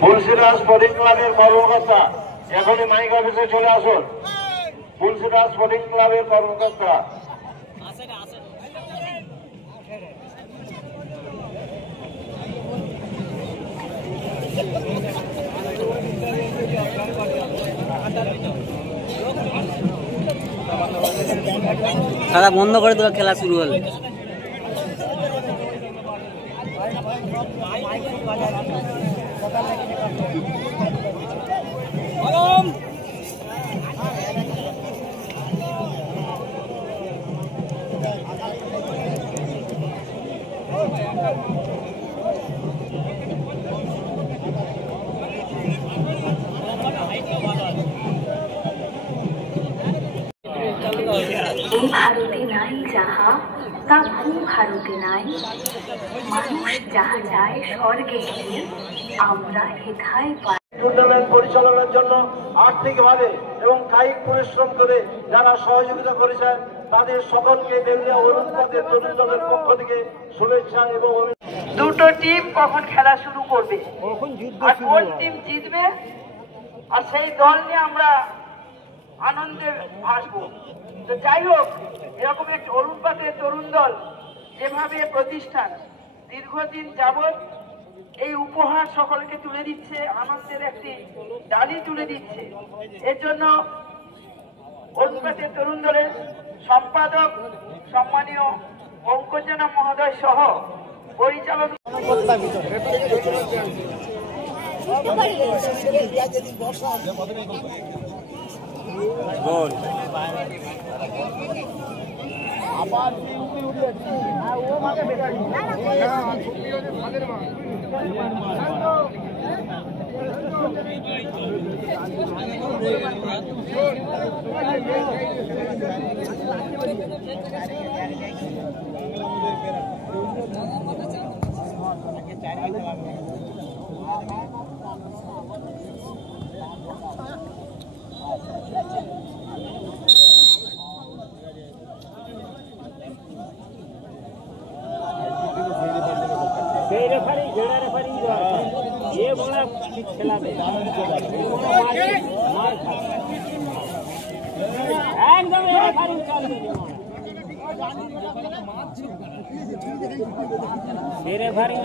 Tulsidas sporting ক্লাবের কর্মকর্তা এখনই মাইক অফিসে চলে আসুন। তুলসীদাস স্পোর্টিং ক্লাবের কর্মকর্তা খেলা বন্ধ করে দেওয়া, খেলা শুরু হলো। এই ভারতে নাই যাহা তা ভূ ভারতে নাই, মানুষ যাহা যায় স্বর্গে গিয়ে আমরা হেথায় পাই। টুর্নামেন্ট পরিচালনার জন্য আর্থিকভাবে এবং কায়িক পরিশ্রম করে যারা সহযোগিতা করেছেন তাদের সকলকে দেউলিয়া অনুপাতের তরুণ দলের পক্ষ থেকে শুভেচ্ছা এবং দুটো টিম কখন খেলা শুরু করবে আর কোন টিম জিতবে, আর সেই দল নিয়ে আমরা আনন্দে আসবো। তো যাই হোক, এরকম একটি অনুপাতের তরুণ দল যেভাবে প্রতিষ্ঠান দীর্ঘদিন যাবৎ এই উপহার সকলকে তুলে দিচ্ছে, আনন্দের একটি ডালি তুলে দিচ্ছে, এর জন্য অনুপাতের তরুণ দলের সম্পাদক সম্মানীয় পঙ্কজনা মহোদয় সহ পরিচালক আবার ये बड़ा खेला दे एकदम रेफारी चल दे रेफारी